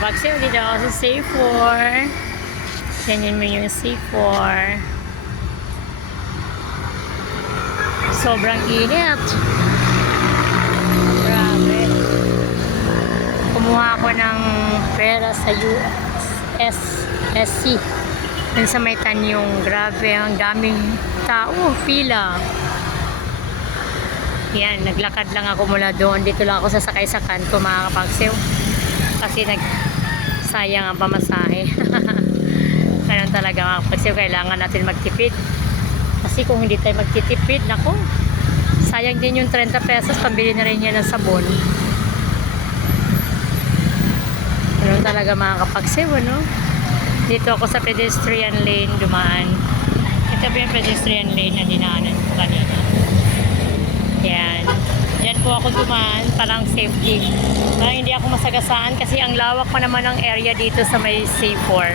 kapagsyo, dito ako sa C4. Ganyan mo yung C4. Sobrang init. Grabe. Kumuha ako ng pera sa US, SC. Dun sa may tanyong. Grabe, ang daming tao. Pila. Yan, naglakad lang ako mula doon. Dito lang ako sasakay sa kanto mga kapagsew. Kasi nag sayang ang pamasahe. Ganun talaga kapagsew. Kailangan natin magtipid. Kasi kung hindi tayo magtitipid, nako, sayang din yung 30 pesos. Pambili na rin yan ng sabon. Ganun talaga mga kapagsew, ano? Dito ako sa pedestrian lane dumaan. Ito ba yung pedestrian lane na dinaanan ko kanina? Ako dumaan, parang safety. Parang hindi ako masagasaan kasi ang lawak pa naman ng area dito sa may C4.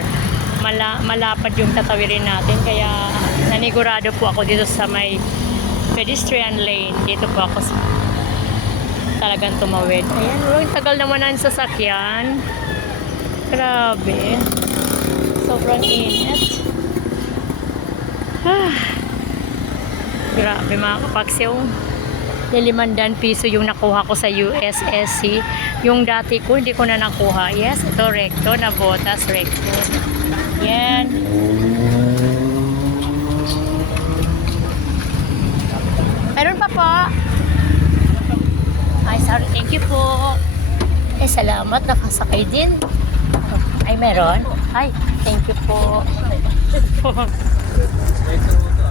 Mala, malapad yung tatawirin natin kaya nanigurado po ako dito sa may pedestrian lane. Dito po ako sa talagang tumawid. Ayan, oh, ang tagal naman ng sasakyan. Grabe. Sobrang init. Ah. Grabe mga kapagsiw. Lilimandan piso yung nakuha ko sa USSC. Yung dati ko, hindi ko na nakuha. Yes, ito recto na botas recto. Yan. Meron pa po. Ay, sorry. Thank you po. Eh, salamat. Nakasakay din. Ay, meron? Ay, thank you po.